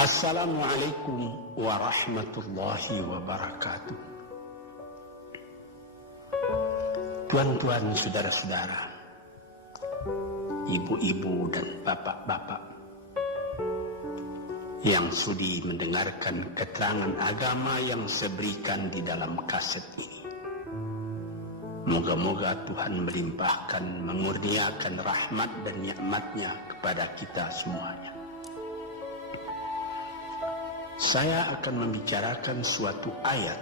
Assalamualaikum warahmatullahi wabarakatuh. Tuan-tuan, saudara-saudara, ibu-ibu dan bapak-bapak yang sudi mendengarkan keterangan agama yang saya berikan di dalam kaset ini. Moga-moga Tuhan melimpahkan, mengurniakan rahmat dan nikmat-Nya kepada kita semuanya. Saya akan membicarakan suatu ayat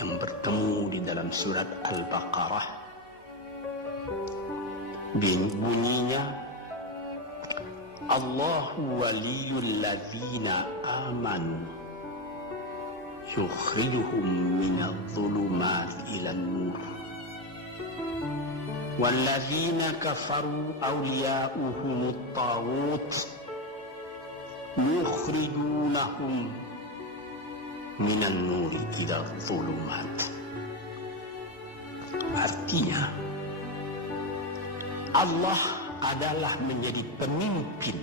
yang bertemu di dalam surat Al-Baqarah. Bunyinya, Allahu waliyul ladzina amanu yukhrijuhum minadh dhulumati ilan nur wal ladzina kafaru awliya'uhumut taghut yukhrijunahum minan nuri ila dhulumat. Artinya, Allah adalah menjadi pemimpin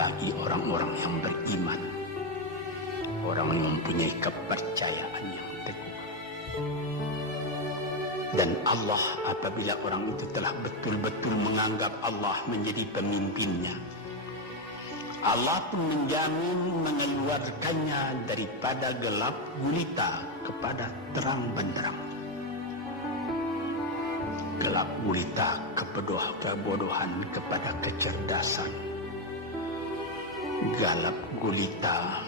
bagi orang-orang yang beriman, orang yang mempunyai kepercayaan yang teguh. Dan Allah, apabila orang itu telah betul-betul menganggap Allah menjadi pemimpinnya, Allah pun menjamin mengeluarkannya daripada gelap gulita kepada terang benderang. Gelap gulita kebodohan kepada kecerdasan. Gelap gulita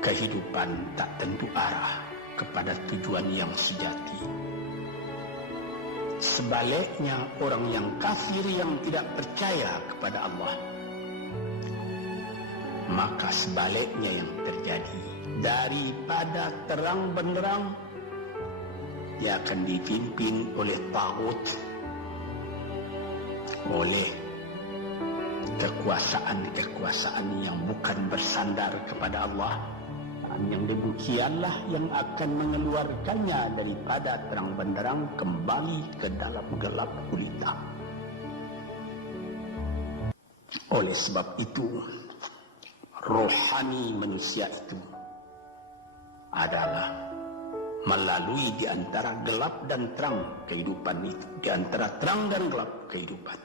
kehidupan tak tentu arah kepada tujuan yang sejati. Sebaliknya, orang yang kafir yang tidak percaya kepada Allah, maka sebaliknya yang terjadi, daripada terang benderang dia akan dipimpin oleh taghut, oleh kekuasaan yang bukan bersandar kepada Allah. Yang demikianlah yang akan mengeluarkannya daripada terang benderang kembali ke dalam gelap gulita. Oleh sebab itu, rohani manusia itu adalah melalui di antara gelap dan terang kehidupan itu, di antara terang dan gelap kehidupan.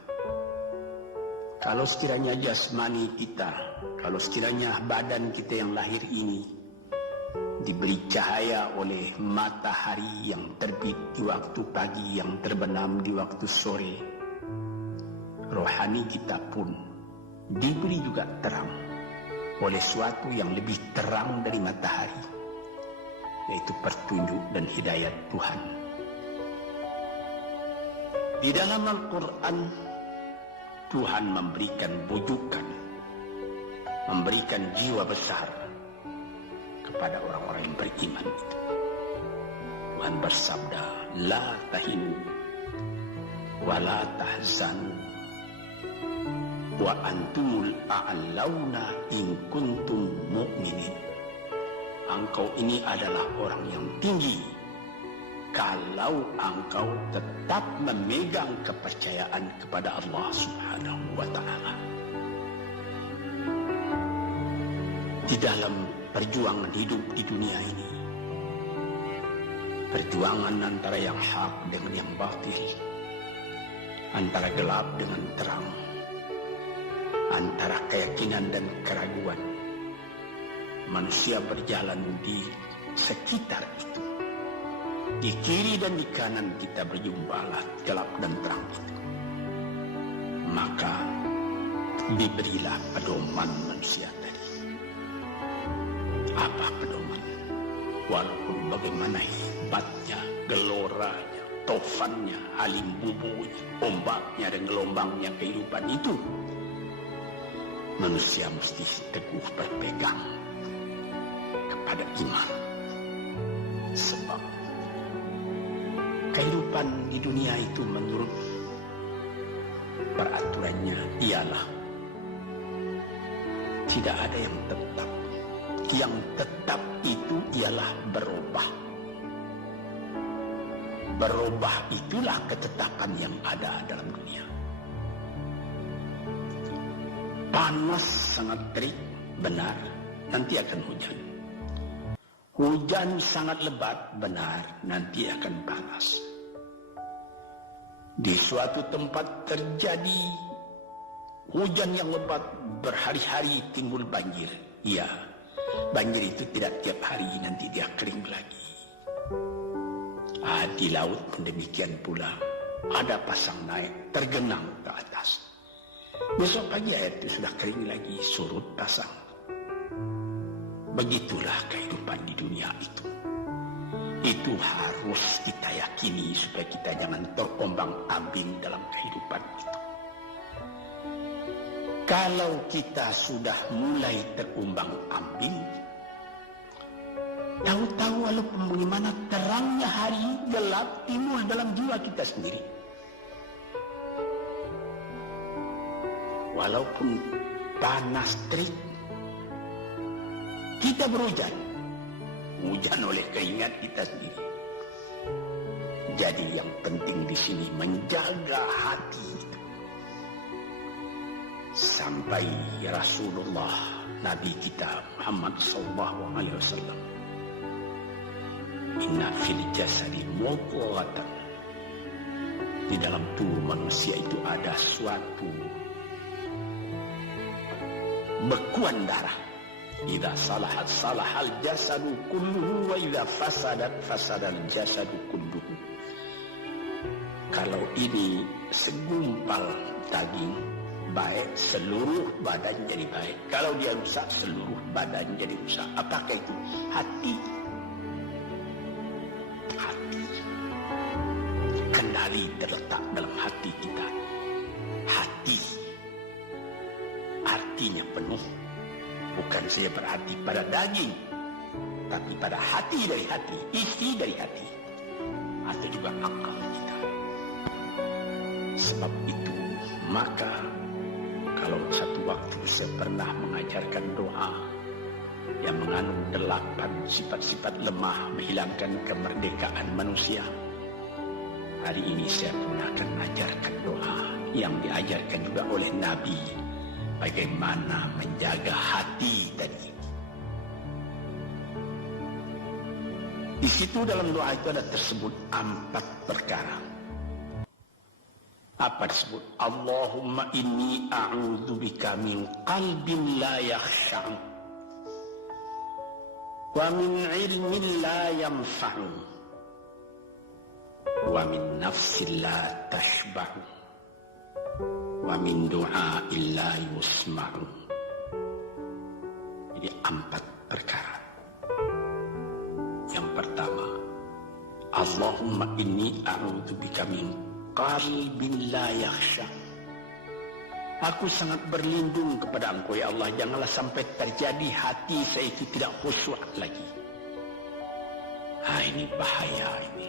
Kalau sekiranya jasmani kita, kalau sekiranya badan kita yang lahir ini diberi cahaya oleh matahari yang terbit di waktu pagi, yang terbenam di waktu sore, rohani kita pun diberi juga terang oleh suatu yang lebih terang dari matahari, yaitu petunjuk dan hidayat Tuhan. Di dalam Al-Quran, Tuhan memberikan bujukan, memberikan jiwa besar kepada orang-orang yang beriman itu. Tuhan bersabda, La tahinu wa la tahzanu wa antumul a'launa in kuntum mu'minin. Engkau ini adalah orang yang tinggi kalau engkau tetap memegang kepercayaan kepada Allah Subhanahu wa ta'ala. Di dalam perjuangan hidup di dunia ini, perjuangan antara yang hak dengan yang batil, antara gelap dengan terang, antara keyakinan dan keraguan, manusia berjalan di sekitar itu. Di kiri dan di kanan kita berjumpalah gelap dan terang itu. Maka diberilah pedoman manusia tadi. Apa pedoman? Walaupun bagaimana hebatnya, geloranya, tofannya, alim bubunya, ombaknya dan gelombangnya kehidupan itu, manusia mesti teguh berpegang kepada iman. Sebab kehidupan di dunia itu menurut peraturannya ialah tidak ada yang tetap. Yang tetap itu ialah berubah. Berubah itulah ketetapan yang ada dalam dunia. Panas sangat terik, benar, nanti akan hujan. Hujan sangat lebat, benar, nanti akan panas. Di suatu tempat terjadi hujan yang lebat, berhari-hari timbul banjir. Ya, banjir itu tidak tiap hari, nanti dia kering lagi. Di laut pun demikian pula. Ada pasang naik, tergenang ke atas. Besok pagi air itu sudah kering lagi, surut pasang. Begitulah kehidupan di dunia itu. Itu harus kita yakini supaya kita jangan terombang-ambing dalam kehidupan itu. Kalau kita sudah mulai terombang-ambing, tahu-tahu walaupun bagaimana terangnya hari gelap timbul dalam jiwa kita sendiri. Walaupun panas terik, kita berhujan. Hujan oleh keingat kita sendiri. Jadi yang penting di sini menjaga hati itu. Sampai Rasulullah Nabi kita Muhammad SAW, inna fil jasadi mudghatan, di dalam tubuh manusia itu ada suatu bekuan darah. Idza salahat salahal jasadu kulluhu wa idza fasadat fasadal jasadu kulluhu. Kalau ini segumpal daging baik, seluruh badan jadi baik. Kalau dia rusak, seluruh badan jadi rusak. Apakah itu? Hati. Hati. Kendali terletak dalam hati kita. Hati artinya penuh. Bukan saja berarti pada daging, tapi pada hati dari hati, isi dari hati, atau juga akal kita. Sebab itu, maka kalau satu waktu saya pernah mengajarkan doa yang mengandung 8 sifat-sifat lemah menghilangkan kemerdekaan manusia, hari ini saya pun akan ajarkan doa yang diajarkan juga oleh Nabi. Bagaimana menjaga hati tadi. Di situ dalam doa itu ada tersebut 4 perkara. Apa tersebut? Allahumma inni a'udzubika min qalbin la yakhsha'u wa min ilmin la yanfa'u wa min nafsin la tashba'u wa min du'a illa yusma'u. Jadi 4 perkara. Yang pertama, Allahumma inni a'udzubika min qalbin la yakhsha. Aku sangat berlindung kepada Engkau ya Allah, janganlah sampai terjadi hati saya itu tidak khusyuk lagi. Ini bahaya ini.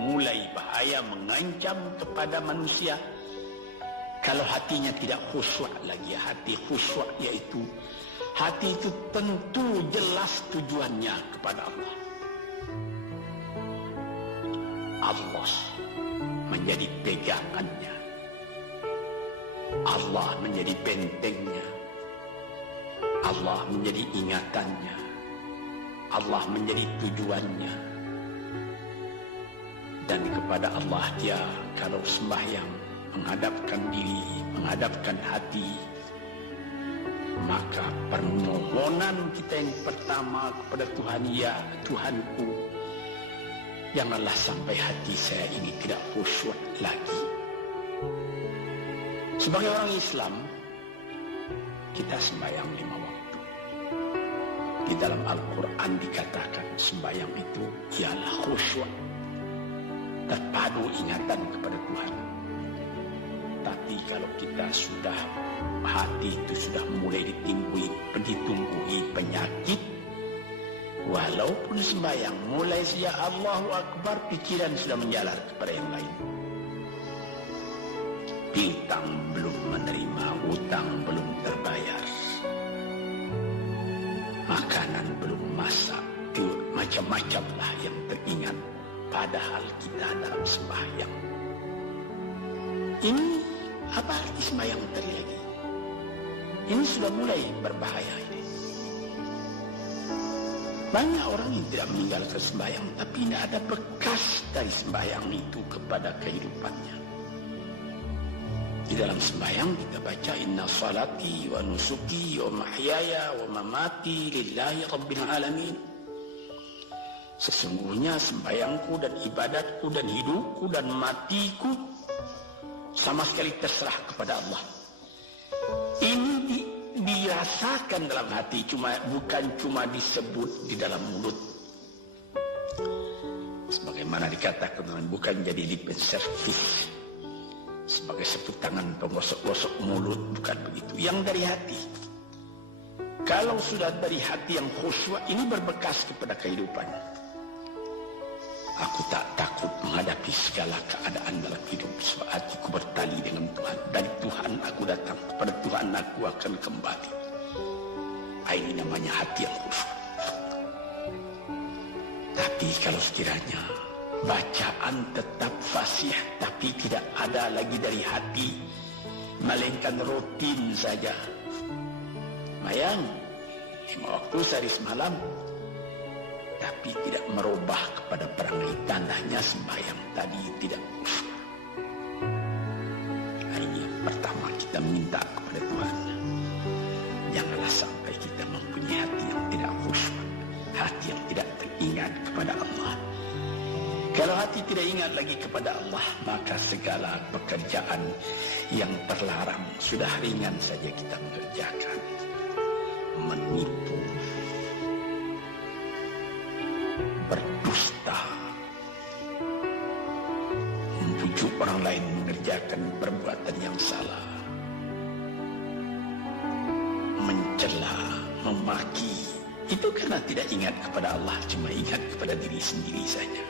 Mulai bahaya mengancam kepada manusia. Kalau hatinya tidak khusyuk lagi, hati khusyuk yaitu hati itu tentu jelas tujuannya kepada Allah. Allah menjadi pegangannya, Allah menjadi bentengnya, Allah menjadi ingatannya, Allah menjadi tujuannya. Dan kepada Allah dia kalau sembahyang menghadapkan diri, menghadapkan hati, maka permohonan kita yang pertama kepada Tuhan, ya Tuhanku, janganlah sampai hati saya ini tidak khusyuk lagi. Sebagai orang Islam, kita sembahyang 5 waktu. Di dalam Al-Quran dikatakan sembahyang itu ialah khusyuk, terpadu ingatan kepada Tuhan. Tapi kalau kita sudah, hati itu sudah mulai ditumbuhi penyakit, walaupun sembahyang mulai sejak Allahu Akbar, pikiran sudah menjalar kepada yang lain. Piutang belum menerima, utang belum terbayar, makanan belum masak, itu macam-macam lah yang teringat. Padahal kita dalam sembahyang. Ini apa arti sembahyang tadi lagi? Ini sudah mulai berbahaya ini. Banyak orang yang tidak meninggalkan sembahyang, tapi tidak ada bekas dari sembahyang itu kepada kehidupannya. Di dalam sembahyang kita baca inna salati wa nusuki wa mahyaya wa mamati lillahi rabbil alamin. Sesungguhnya sembahyangku dan ibadatku dan hidupku dan matiku sama sekali terserah kepada Allah. Ini dirasakan dalam hati, bukan cuma disebut di dalam mulut. Sebagaimana dikatakan, bukan jadi lip service sebagai seput tangan penggosok-gosok mulut, bukan begitu. Yang dari hati. Kalau sudah dari hati yang khusyuk, ini berbekas kepada kehidupan. Aku tak takut menghadapi segala keadaan dalam hidup, sebab hatiku bertali dengan Tuhan. Dari Tuhan aku datang, kepada Tuhan aku akan kembali. Ini namanya hati yang khusyuk. Tapi kalau sekiranya bacaan tetap fasih, tapi tidak ada lagi dari hati, melainkan rutin saja. Mayang 5 waktu sehari semalam, tapi tidak merubah kepada perangai, tandanya sembahyang tadi tidak khusyuk. Ini yang pertama kita minta kepada Tuhan. Janganlah sampai kita mempunyai hati yang tidak khusyuk, hati yang tidak teringat kepada Allah. Kalau hati tidak ingat lagi kepada Allah, maka segala pekerjaan yang terlarang sudah ringan saja kita mengerjakan. Menipu, berdusta, membujuk orang lain mengerjakan perbuatan yang salah, mencela, memaki, itu karena tidak ingat kepada Allah, cuma ingat kepada diri sendiri saja.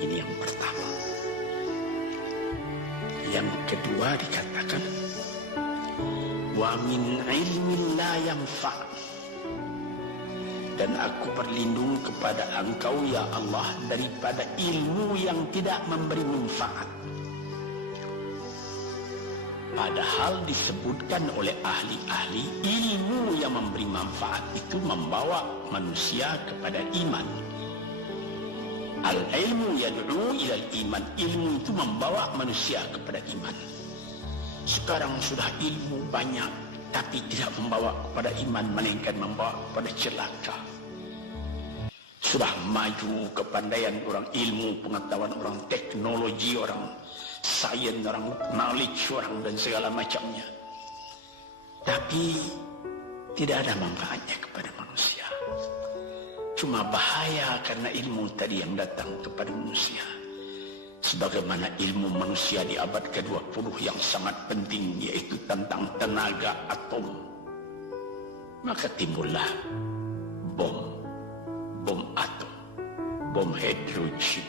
Ini yang pertama. Yang kedua dikatakan, wa min ilmin la yanfa', dan aku berlindung kepada Engkau ya Allah daripada ilmu yang tidak memberi manfaat. Padahal disebutkan oleh ahli-ahli, ilmu yang memberi manfaat itu membawa manusia kepada iman. Al-ilmu yad'u ilal iman, ilmu itu membawa manusia kepada iman. Sekarang sudah ilmu banyak, tapi tidak membawa kepada iman, melainkan membawa kepada celaka. Sudah maju kepandaian orang, ilmu, pengetahuan orang, teknologi orang, sains orang, knowledge orang, dan segala macamnya. Tapi tidak ada manfaatnya kepada manusia. Cuma bahaya karena ilmu tadi yang datang kepada manusia. Sebagaimana ilmu manusia di abad ke-20 yang sangat penting, yaitu tentang tenaga atom. Maka timbullah bom atom, bom hidrogen,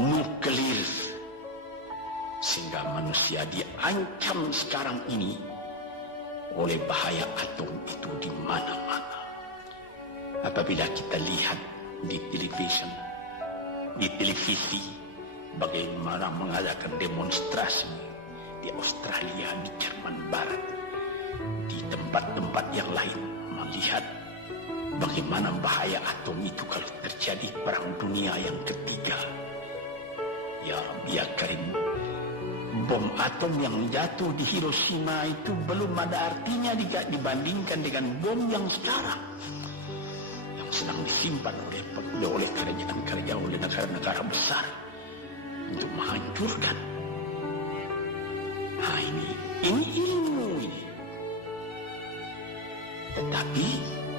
nuklir, sehingga manusia diancam sekarang ini oleh bahaya atom itu di mana-mana. Apabila kita lihat di televisi bagaimana mengadakan demonstrasi di Australia, di Jerman Barat, di tempat-tempat yang lain, melihat bagaimana bahaya atom itu kalau terjadi perang dunia yang ketiga. Ya Rabbi ya Karim, bom atom yang jatuh di Hiroshima itu belum ada artinya dibandingkan dengan bom yang sekarang, yang sedang disimpan oleh kerajaan-kerajaan, oleh negara-negara besar untuk menghancurkan. Nah ini ilmu ini. Tetapi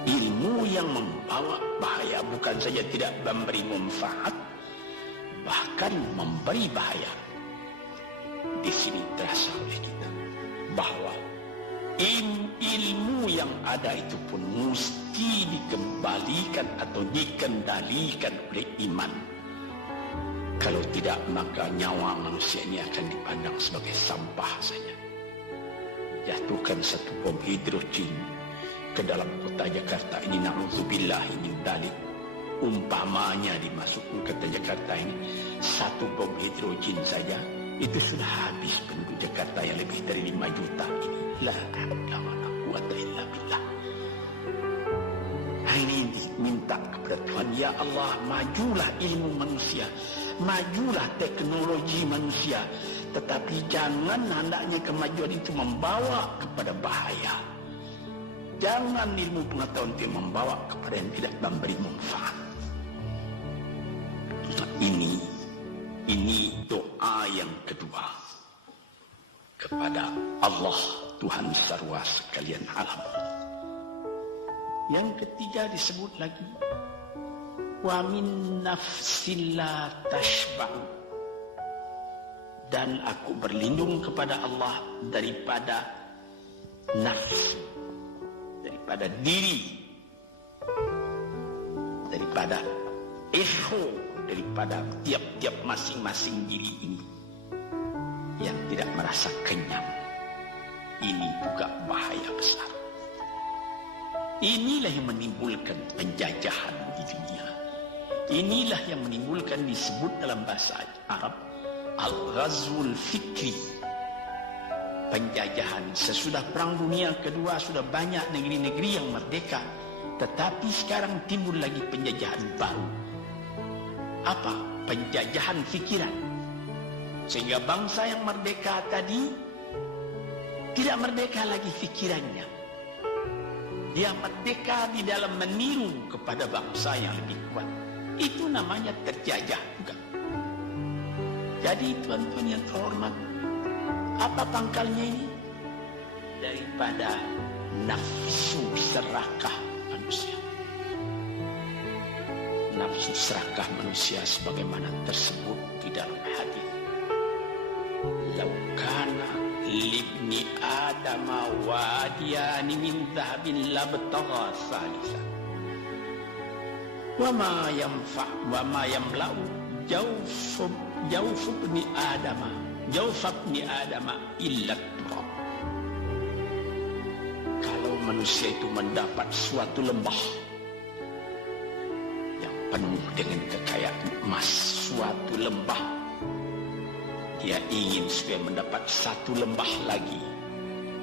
ilmu yang membawa bahaya, bukan saja tidak memberi manfaat, bahkan memberi bahaya. Di sini terasa oleh kita bahwa ilmu yang ada itu pun mesti dikembalikan atau dikendalikan oleh iman. Kalau tidak, maka nyawa manusia ini akan dipandang sebagai sampah saja. Jatuhkan satu bom hidrogen ke dalam kota Jakarta ini, na'udzubillah min dzalik, umpamanya dimasukkan ke kota Jakarta ini, satu bom hidrogen saja Itu sudah habis penduduk Jakarta yang lebih dari 5 juta ini. La haula wala quwata illa billah. Hari ini minta kepada Tuhan, ya Allah, majulah ilmu manusia, majulah teknologi manusia, tetapi jangan hendaknya kemajuan itu membawa kepada bahaya. Jangan ilmu pengetahuan itu membawa kepada yang tidak memberi manfaat. Ini doa yang kedua kepada Allah Tuhan sarwa sekalian alam. Yang ketiga disebut lagi, wa min nafsin la tashba'u, dan aku berlindung kepada Allah daripada nafsu, daripada diri, daripada ego, daripada tiap-tiap masing-masing diri ini yang tidak merasa kenyang. Ini juga bahaya besar. Inilah yang menimbulkan penjajahan di dunia. Inilah yang menimbulkan, disebut dalam bahasa Arab, al-ghazwul fikri, penjajahan. Sesudah Perang Dunia Kedua sudah banyak negeri-negeri yang merdeka, tetapi sekarang timbul lagi penjajahan baru. Apa? Penjajahan fikiran. Sehingga bangsa yang merdeka tadi tidak merdeka lagi fikirannya. Dia merdeka di dalam meniru kepada bangsa yang lebih kuat. Itu namanya terjajah juga. Jadi tuan-tuan yang terhormat, apa pangkalnya ini? Daripada nafsu serakah manusia. Nafsu serakah manusia sebagaimana tersebut di dalam hadis. Laukana libni adama wadiyani min dhahabin labtagha salisan wa ma yamla'u jawfubni adama illa turab. Kalau manusia itu mendapat suatu lembah yang penuh dengan kekayaan emas, suatu lembah, dia ingin supaya mendapat satu lembah lagi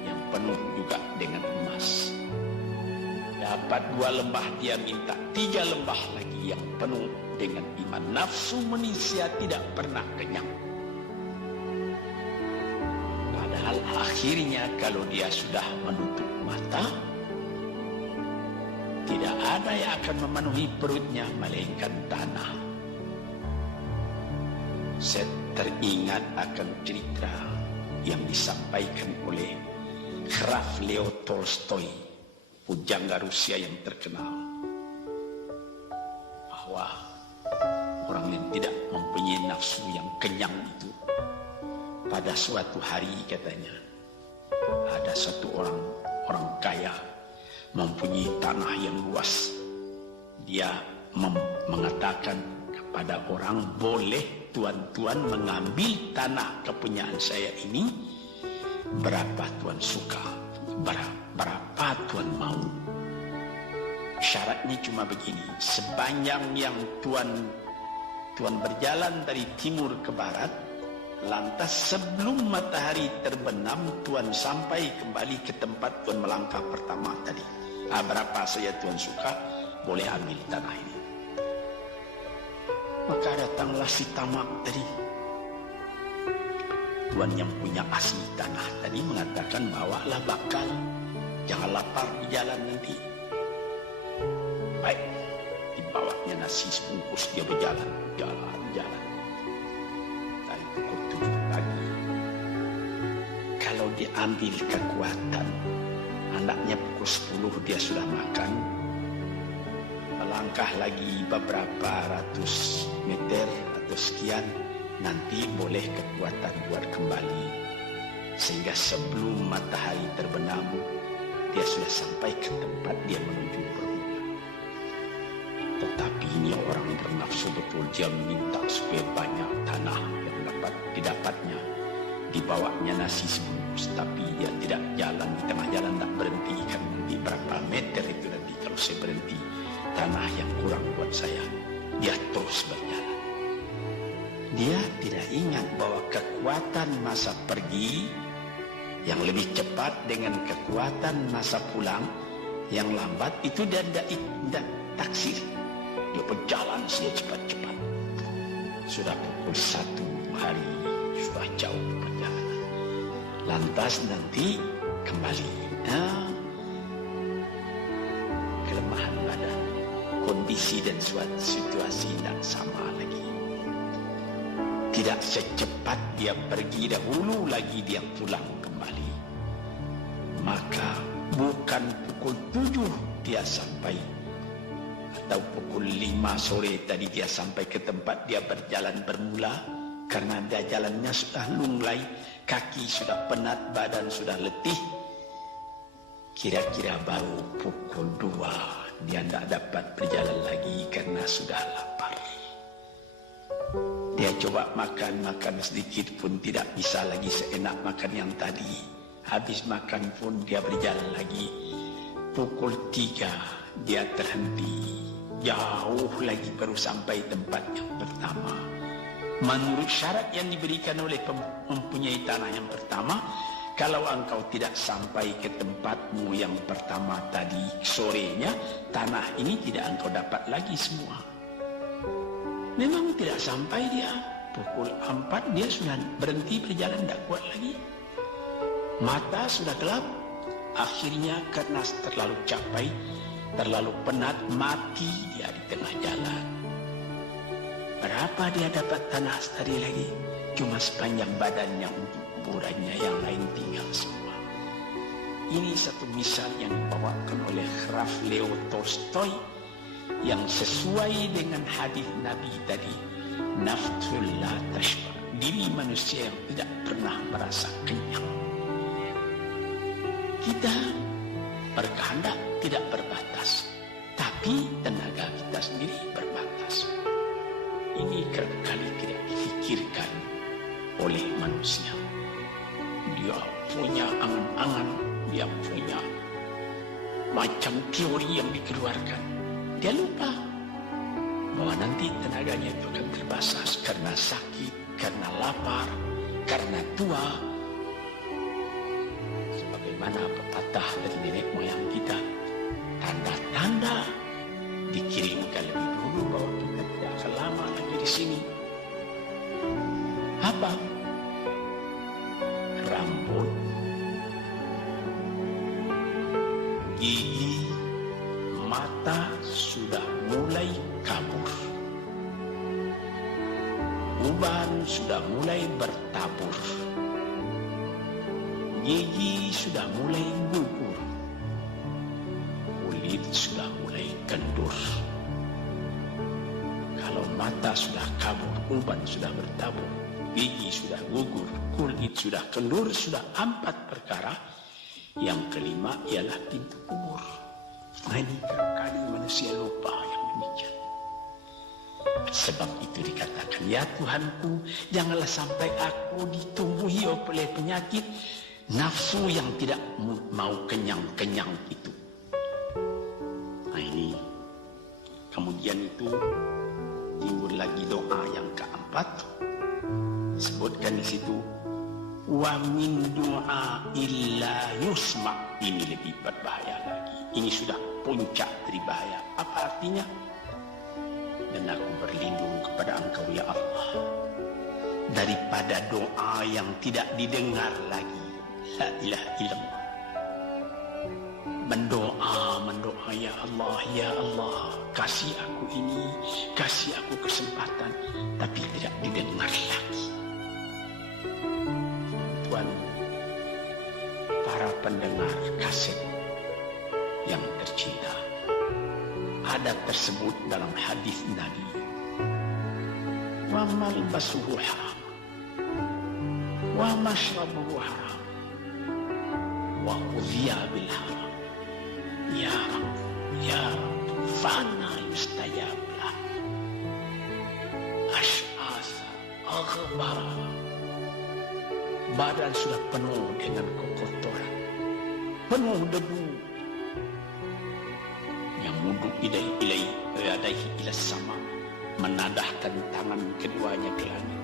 yang penuh juga dengan emas. Dapat 2 lembah, dia minta 3 lembah lagi yang penuh dengan iman. Nafsu manusia tidak pernah kenyang. Padahal akhirnya kalau dia sudah menutup mata, tidak ada yang akan memenuhi perutnya melainkan tanah. Saya teringat akan cerita yang disampaikan oleh Graf Leo Tolstoy, pujangga Rusia yang terkenal, bahwa orang yang tidak mempunyai nafsu yang kenyang itu, pada suatu hari katanya, ada satu orang kaya mempunyai tanah yang luas. Dia mengatakan kepada orang, boleh tuan-tuan mengambil tanah kepunyaan saya ini, berapa tuan suka, berapa tuan mau. Syaratnya cuma begini, sepanjang yang tuan berjalan dari timur ke barat, lantas sebelum matahari terbenam tuan sampai kembali ke tempat tuan melangkah pertama tadi. Berapa saja tuan suka, boleh ambil tanah ini. Maka datanglah si tamak tadi. Tuan yang punya asli tanah tadi mengatakan, bawalah bakal, jangan lapar di jalan nanti. Baik, dibawanya nasi sebungkus, dia berjalan. Dari pukul 7 pagi. Kalau diambil kekuatan, anaknya pukul 10 dia sudah makan. Melangkah lagi beberapa ratus meter atau sekian, nanti boleh kekuatan buat kembali, sehingga sebelum matahari terbenam dia sudah sampai ke tempat dia menuju berbuka. Tetapi ini orang bernafsu betul, dia minta supaya banyak tanah yang dapat didapatnya. Dibawanya nasi sebungkus, tapi dia tidak jalan di tengah jalan, tak berhenti, kan nanti berapa meter itu nanti kalau saya berhenti, tanah yang kurang buat saya. Dia terus berjalan. Dia tidak ingat bahwa kekuatan masa pergi yang lebih cepat dengan kekuatan masa pulang yang lambat itu dia tidak taksir. Dia berjalan saja cepat-cepat. Sudah pukul 1 hari, sudah jauh perjalanan. Lantas nanti kembali. Kelemahan badan, kondisi dan suatu situasi tidak sama lagi. Tidak secepat dia pergi dahulu lagi dia pulang kembali. Maka bukan pukul 7 dia sampai, atau pukul 5 sore tadi dia sampai ke tempat dia berjalan bermula, karena dia jalannya sudah lunglai, kaki sudah penat, badan sudah letih. Kira-kira baru pukul 2 dia tidak dapat berjalan lagi karena sudah lapar. Dia coba makan sedikit pun tidak bisa lagi seenak makan yang tadi. Habis makan pun dia berjalan lagi. Pukul 3 dia terhenti. Jauh lagi baru sampai tempat yang pertama. Menurut syarat yang diberikan oleh mempunyai tanah yang pertama, kalau engkau tidak sampai ke tempatmu yang pertama tadi sorenya, tanah ini tidak engkau dapat lagi semua. Memang tidak sampai dia. Pukul 4 dia sudah berhenti berjalan, tidak kuat lagi. Mata sudah gelap. Akhirnya karena terlalu capek, terlalu penat, mati dia di tengah jalan. Berapa dia dapat tanah tadi lagi? Cuma sepanjang badannya untuk kuburannya, yang lain tinggal semua. Ini satu misal yang dibawakan oleh Graf Leo Tolstoy yang sesuai dengan hadis Nabi tadi. Nafsul la tashba, diri manusia yang tidak pernah merasa kenyang. Kita berkehendak tidak berbatas, tapi tenaga kita sendiri berbatas. Ini kerap-kali tidak difikirkan oleh manusia. Dia punya angan-angan, dia punya macam teori yang dikeluarkan. Dia lupa bahwa nanti tenaganya itu akan terbatas karena sakit, karena lapar, karena tua. Sebagaimana pepatah dari nenek moyang kita, tanda-tanda dikirimkan lebih dulu bahwa kita tidak akan lama lagi di sini. Apa? Rambut, gigi, mata sudah mulai kabur. Uban sudah mulai bertabur. Gigi sudah mulai gugur. Kulit sudah mulai kendur. Kalau mata sudah kabur, uban sudah bertabur, gigi sudah gugur, kulit sudah kendur, sudah 4 perkara. Yang kelima ialah pintu kubur. Nah, ini kali manusia lupa yang demikian. Sebab itu dikatakan, ya Tuhanku, janganlah sampai aku ditumbuhi oleh penyakit nafsu yang tidak mau kenyang-kenyang itu. Nah ini, kemudian itu timbul lagi doa yang keempat. Sebutkan di situ, wa min du'a illa yusma. Ini lebih berbahaya lagi. Ini sudah puncak dari bahaya. Apa artinya? Dan aku berlindung kepada Engkau ya Allah daripada doa yang tidak didengar lagi. La ilaha illallah. Mendoa ya Allah, kasih aku ini, kasih aku kesempatan, tapi tidak didengar lagi. Tuhan, para pendengar kaset yang tercinta, ada tersebut dalam hadis Nabi, wa malbasuhu haram, wa mashrabuhu haram, wa udhiya bil haram. Ya Rabb, ya Rabb, fana yustajab lah. Ash'asa aghbara. Badan sudah penuh dengan kotoran, penuh debu. Yang muduk ilaihi ila sama, menadahkan tangan keduanya ke langit.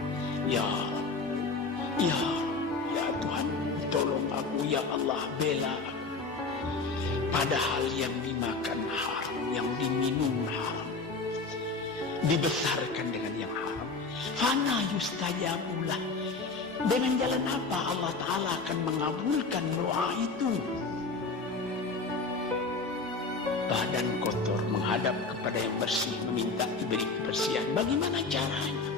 Ya Tuhan, tolong aku, ya Allah, bela aku. Padahal yang dimakan haram, yang diminum haram, dibesarkan dengan yang haram. Fana yustajabulah. Dengan jalan apa Allah Ta'ala akan mengabulkan doa itu? Badan kotor menghadap kepada yang bersih, meminta diberi kebersihan. Bagaimana caranya?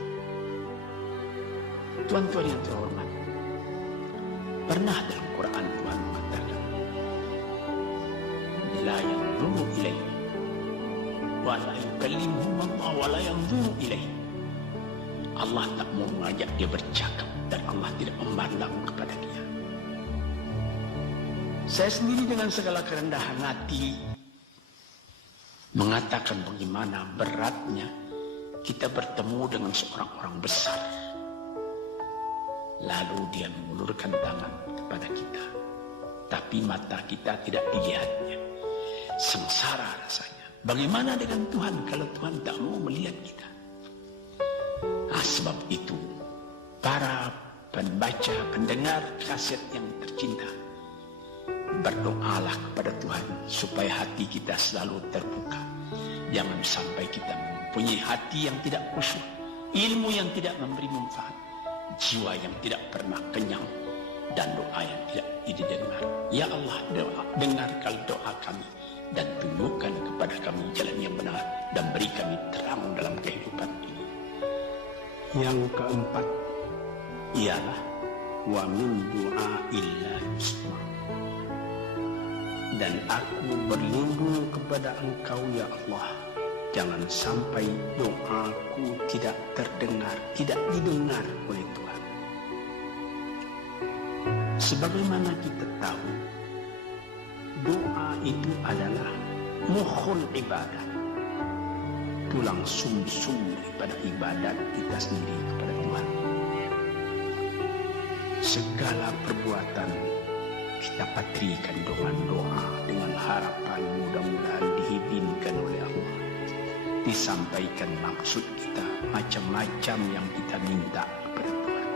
Tuan-tuan yang terhormat, pernah dalam Quran Tuhan mengatakan, la yanzuru ilaihi wa la yukallimuhum Allah wa la yanzuru ilaihi. Allah tak mau mengajak dia bercakap dan Allah tidak memandang kepada dia. Saya sendiri dengan segala kerendahan hati mengatakan bagaimana beratnya kita bertemu dengan seorang orang besar, lalu dia mengulurkan tangan kepada kita, tapi mata kita tidak dilihatnya. Sengsara rasanya. Bagaimana dengan Tuhan kalau Tuhan tak mau melihat kita? Sebab itu para pembaca, pendengar kaset yang tercinta, berdoalah kepada Tuhan supaya hati kita selalu terbuka. Jangan sampai kita mempunyai hati yang tidak khusyuk, ilmu yang tidak memberi manfaat, jiwa yang tidak pernah kenyang, dan doa yang tidak didengar. Ya Allah, dengarkan doa kami dan tunjukkan kepada kami jalan yang benar dan beri kami terang dalam kehidupan ini. Yang keempat ialah wa min du'aillah yusma. Dan aku berlindung kepada Engkau ya Allah, jangan sampai doaku tidak terdengar, tidak didengar oleh Tuhan. Sebagaimana kita tahu, doa itu adalah mukhul ibadah, tulang sumsum daripada ibadat kita sendiri kepada Tuhan. Segala perbuatan kita patrikan dengan doa, dengan harapan mudah-mudahan diizinkan oleh Allah, disampaikan maksud kita, macam-macam yang kita minta kepada Tuhan.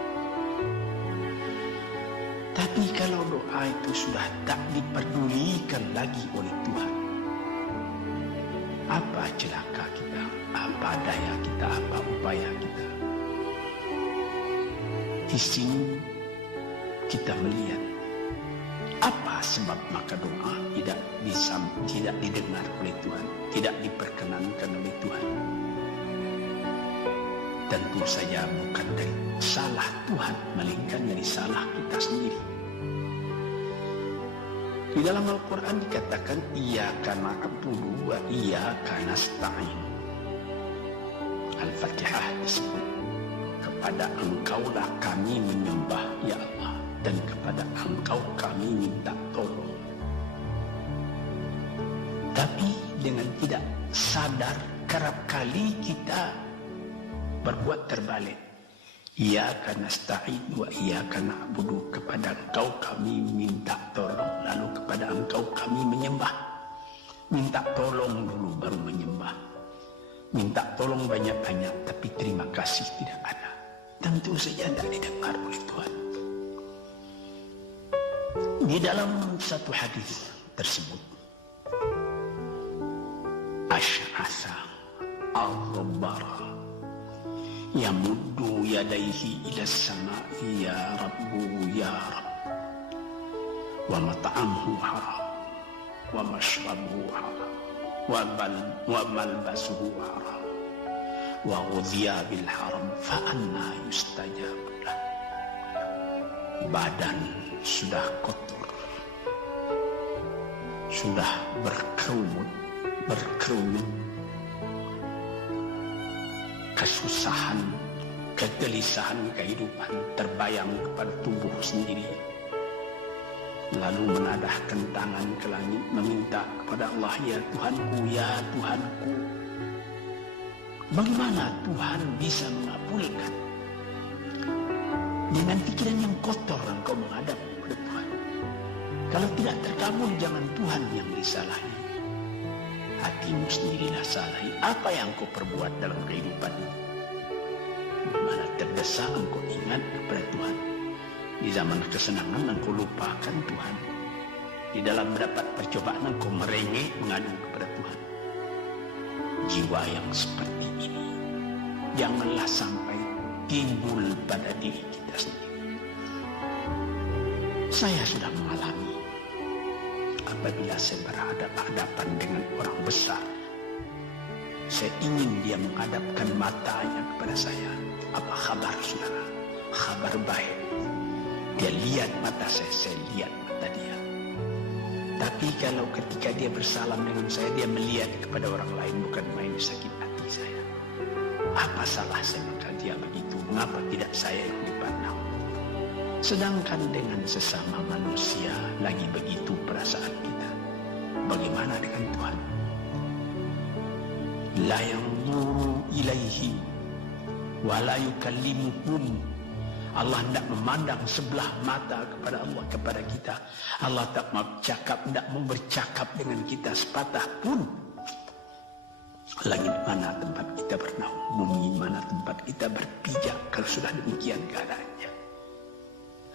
Tapi kalau doa itu sudah tak diperdulikan lagi oleh Tuhan, apa celaka kita, apa daya kita, apa upaya kita? Di sini kita melihat apa sebab maka doa tidak didengar oleh Tuhan, tidak diperkenankan oleh Tuhan. Tentu saja bukan dari salah Tuhan, melainkan dari salah kita sendiri. Di dalam Al-Quran dikatakan iyyaka na'budu wa iyyaka nasta'in. Al-Fatihah disebut, kepada Engkaulah kami menyembah ya Allah, dan kepada Engkau kami minta tolong. Tapi dengan tidak sadar, kerap kali kita berbuat terbalik. Iyyaka nasta'in wa iyyaka na'budu, kepada Engkau kami minta tolong, lalu kepada Engkau kami menyembah. Minta tolong dulu baru menyembah. Minta tolong banyak-banyak tapi terima kasih tidak ada. Tentu saja tidak didengar oleh Tuhan. Di dalam satu hadis tersebut, Asy'atha al-Ghabbara yamuddu yadayhi ila as-sama'i ya Rabbu ya Rabb, wa mat'amuhu haram wa mashrabuhu haram wa malbasuhu haram wa ghudhiya bil haram fa anna yustajabu lah. Badan sudah kotor, sudah berkerumut, kesusahan, kegelisahan kehidupan terbayang kepada tubuh sendiri, lalu menadahkan tangan ke langit meminta kepada Allah, ya Tuhanku, ya Tuhanku. Bagaimana Tuhan bisa mengabulkan? Dengan pikiran yang kotor engkau menghadap kepada Tuhan. Kalau tidak terkabul, jangan Tuhan yang disalahi. Hati dirimu sendirilah salahi. Apa yang kau perbuat dalam kehidupan ini? Di mana terdesak engkau ingat kepada Tuhan. Di zaman kesenangan engkau lupakan Tuhan. Di dalam mendapat percobaan engkau merengek mengadu kepada Tuhan. Jiwa yang seperti ini janganlah sampai timbul pada diri kita sendiri. Saya sudah mengalami apabila saya berhadapan dengan orang besar, saya ingin dia menghadapkan matanya kepada saya. Apa kabar saudara? Kabar baik. Dia lihat mata saya lihat mata dia. Tapi kalau ketika dia bersalam dengan saya, dia melihat kepada orang lain, bukan main sakit hati saya. Apa salah saya maka dia begitu? Mengapa tidak saya yang dipandang? Sedangkan dengan sesama manusia lagi begitu perasaan kita. Bagaimana dengan Tuhan? La yanzuru ilaihim wa la yukallimuhum. Allah tidak memandang sebelah mata kepada Allah, kepada kita. Allah tak tidak mau bercakap dengan kita sepatah pun. Langit mana tempat kita bernaung, bumi mana tempat kita berpijak kalau sudah demikian keadaannya.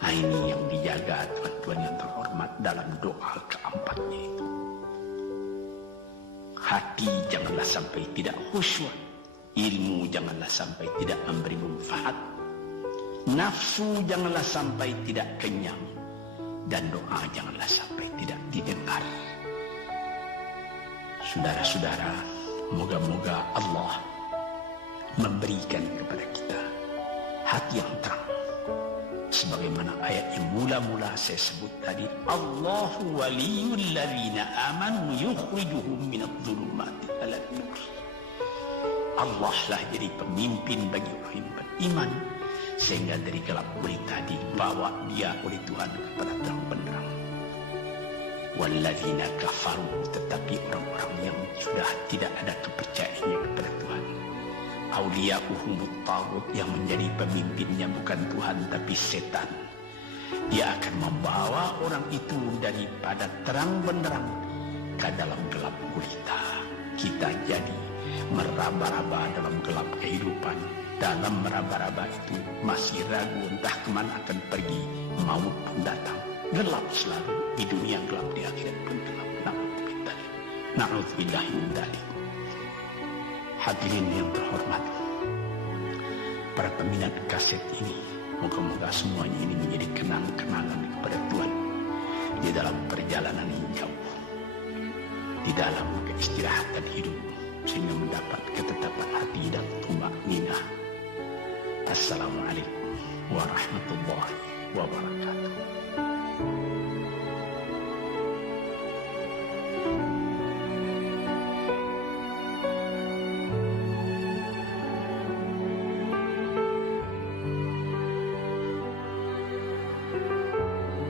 Nah, ini yang dijaga Tuhan-Tuhan yang terhormat dalam doa keempatnya itu. Hati janganlah sampai tidak khusyuk, ilmu janganlah sampai tidak memberi manfaat, nafsu janganlah sampai tidak kenyang, dan doa janganlah sampai tidak didengar. Saudara-saudara, moga-moga Allah memberikan kepada kita hati yang terang. Sebagaimana ayat yang mula-mula saya sebut tadi, Allahu waliyul ladzina amanu yukhrijuhum minadh-dhulumati ilan nur. Allah lah jadi pemimpin bagi orang yang beriman, sehingga dari gelap gulita dibawa dia oleh Tuhan kepada terang benderang. Walladzina kafaru, tetapi orang-orang yang sudah tidak ada kepercayaannya kepada Tuhan, auliya'uhumut taghut, yang menjadi pemimpinnya bukan Tuhan tapi setan. Dia akan membawa orang itu daripada terang benderang ke dalam gelap gulita. Kita jadi meraba-raba dalam gelap kehidupan. Dalam meraba-raba itu masih ragu entah kemana akan pergi. Maut pun datang, gelap selalu. Di dunia gelap, di akhirat pun gelap. Na'udzubillah min dzalik. Hadirin yang terhormat, para peminat kaset ini, moga-moga semuanya ini menjadi kenang-kenangan kepada Tuhan di dalam perjalanan yang jauh, di dalam keistirahatan hidup, sehingga mendapat ketetapan hati dan tumakninah. Assalamualaikum warahmatullahi wabarakatuh.